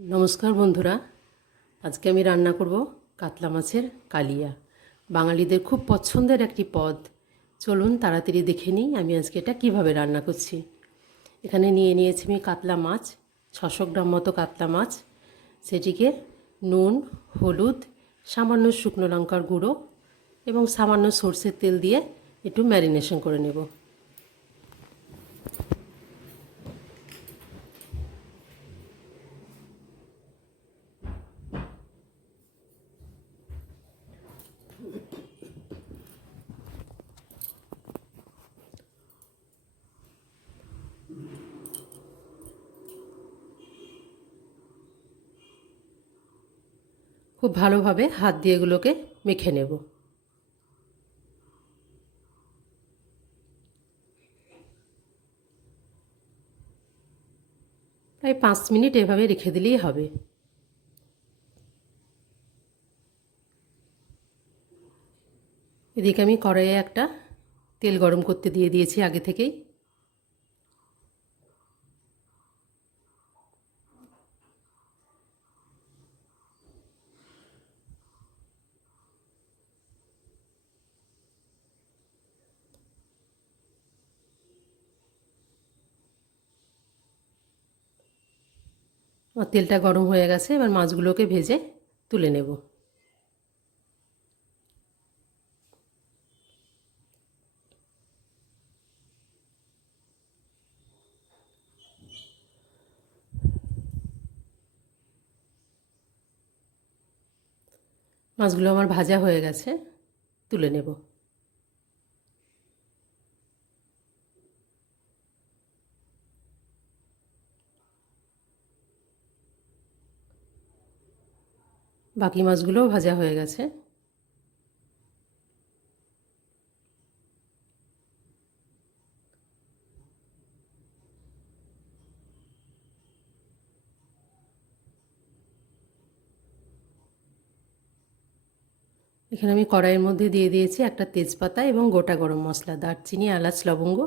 नमस्कार बंधुरा आज के आमी रान्ना करब कातला माछेर कालिया। बांगालीदेर खूब पछंदेर एकटी पद। चलुन ताड़ाताड़ी देखे निई आमी आजके एटा किभाबे रान्ना करछि। एखाने निये नियेछि आमी कातला माछ 600 ग्राम मतो कातला माछ। सेटिके नुन हलुद सामान्य शुकनो लंकार गुঁড়ো एबं सामान्य सर्षेर तेल दिये एकटु मैरिनेशन करे नेब। खूब भालोभाবে हाथ दिए एगुलोके मेखे नेब। प्राय 5 मिनट एभाবে रेखे दिलेই হবে। এদিকে আমি কড়াইয়ে একটা তেল গরম করতে দিয়ে দিয়েছি আগে থেকেই। তেলটা গরম হয়ে গেছে, এবার মাছগুলোকে ভেজে তুলে নেব। মাছগুলো আমার ভাজা হয়ে গেছে, তুলে নেব। বাকি মাছগুলোও ভাজা হয়ে গেছে। এখানে আমি কড়াইয়ের মধ্যে দিয়ে দিয়েছি একটা তেজপাতা এবং গোটা গরম মশলা, দারচিনি, এলাচ, লবঙ্গ।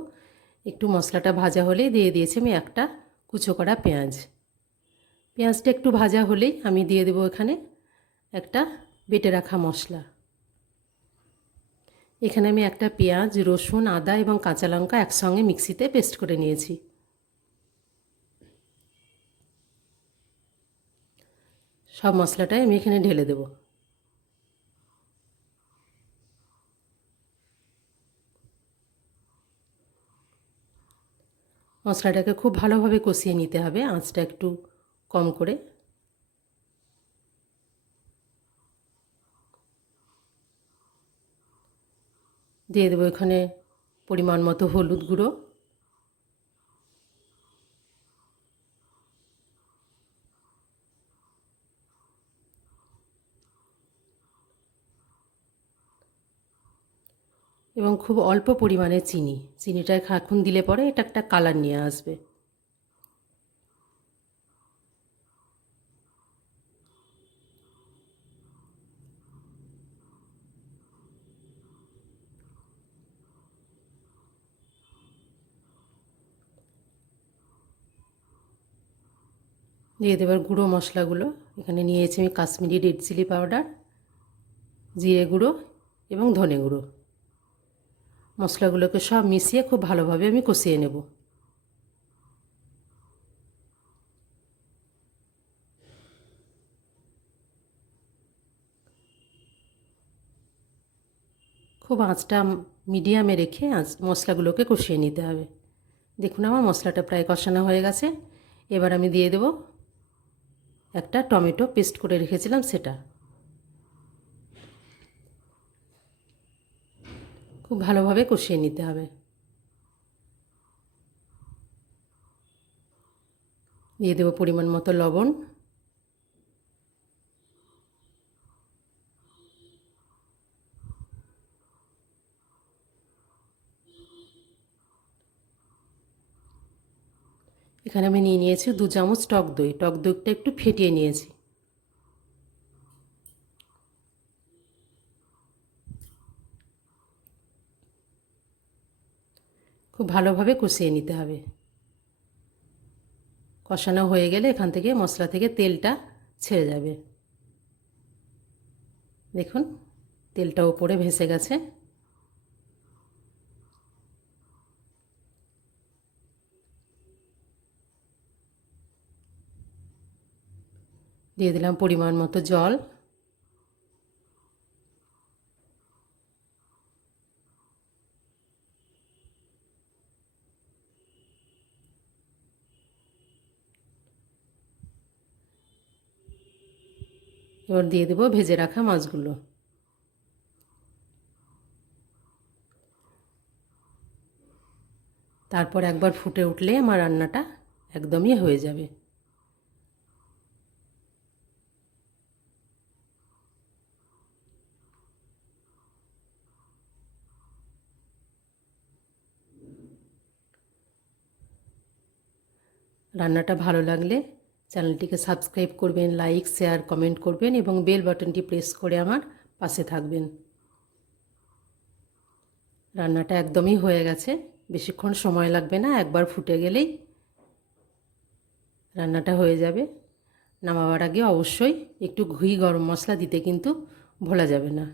একটু মশলাটা ভাজা হলেই দিয়ে দিয়েছি আমি একটা কুচো করা পেঁয়াজ। পেঁয়াজটা একটু ভাজা হলেই আমি দিয়ে দেবো এখানে একটা বেটে রাখা মশলা। এখানে আমি একটা পেঁয়াজ, রসুন, আদা এবং কাঁচা লঙ্কা একসঙ্গে মিক্সিতে পেস্ট করে নিয়েছি। সব মশলাটাই আমি এখানে ঢেলে দেব। মশলাটাকে খুব ভালোভাবে কষিয়ে নিতে হবে, আঁচটা একটু কম করে। দিয়ে দেবো এখানে পরিমাণ মতো হলুদ গুঁড়ো, এবং খুব অল্প পরিমাণে চিনি। চিনিটা এখন দিলে পরে এটা একটা কালার নিয়ে আসবে। দিয়ে দেবার গুঁড়ো মশলাগুলো। এখানে নিয়েছি আমি কাশ্মীরি রেড চিলি পাউডার, জিরে গুঁড়ো এবং ধনে গুঁড়ো। মশলাগুলোকে সব মিশিয়ে খুব ভালোভাবে আমি কষিয়ে নেব। খুব আঁচটা মিডিয়ামে রেখে মশলাগুলোকে কষিয়ে নিতে হবে। দেখুন আমার মশলাটা প্রায় কষানো হয়ে গেছে। এবার আমি দিয়ে দেব একটা টমেটো পেস্ট করে রেখেছিলাম সেটা। খুব ভালোভাবে কষিয়ে নিতে হবে। দিয়ে দেব পরিমাণ মতো লবণ, এখানে আমি নিয়ে নিয়েছি 2 চামচ টক দই। টক দইটা একটু ফেটিয়ে নিয়েছি। খুব ভালোভাবে কষিয়ে নিতে হবে। কষানো হয়ে গেলে এখান থেকে মশলা থেকে তেলটা ছেড়ে যাবে। দেখুন তেলটা উপরে ভেসে গেছে। দিয়ে দিলাম পরিমাণ মতো জল। এবার দিয়ে দেবো ভেজে রাখা মাছগুলো। তারপর একবার ফুটে উঠলে আমার রান্নাটা একদমই হয়ে যাবে। রান্নাটা ভালো লাগলে চ্যানেলটিকে সাবস্ক্রাইব করবেন, লাইক শেয়ার কমেন্ট করবেন এবং বেল বাটনটি প্রেস করে আমার পাশে থাকবেন। রান্নাটা একদমই হয়ে গেছে, বেশিক্ষণ সময় লাগবে না, একবার ফুটে গেলেই রান্নাটা হয়ে যাবে। নামাবার আগে অবশ্যই একটু ঘি গরম মশলা দিতে কিন্তু ভোলা যাবে না।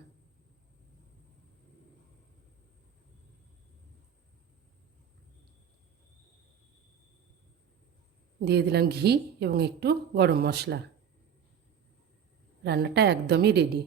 দিয়ে দিলাম ঘি এবং একটু গরম মশলা। রান্নাটা একদমই রেডি।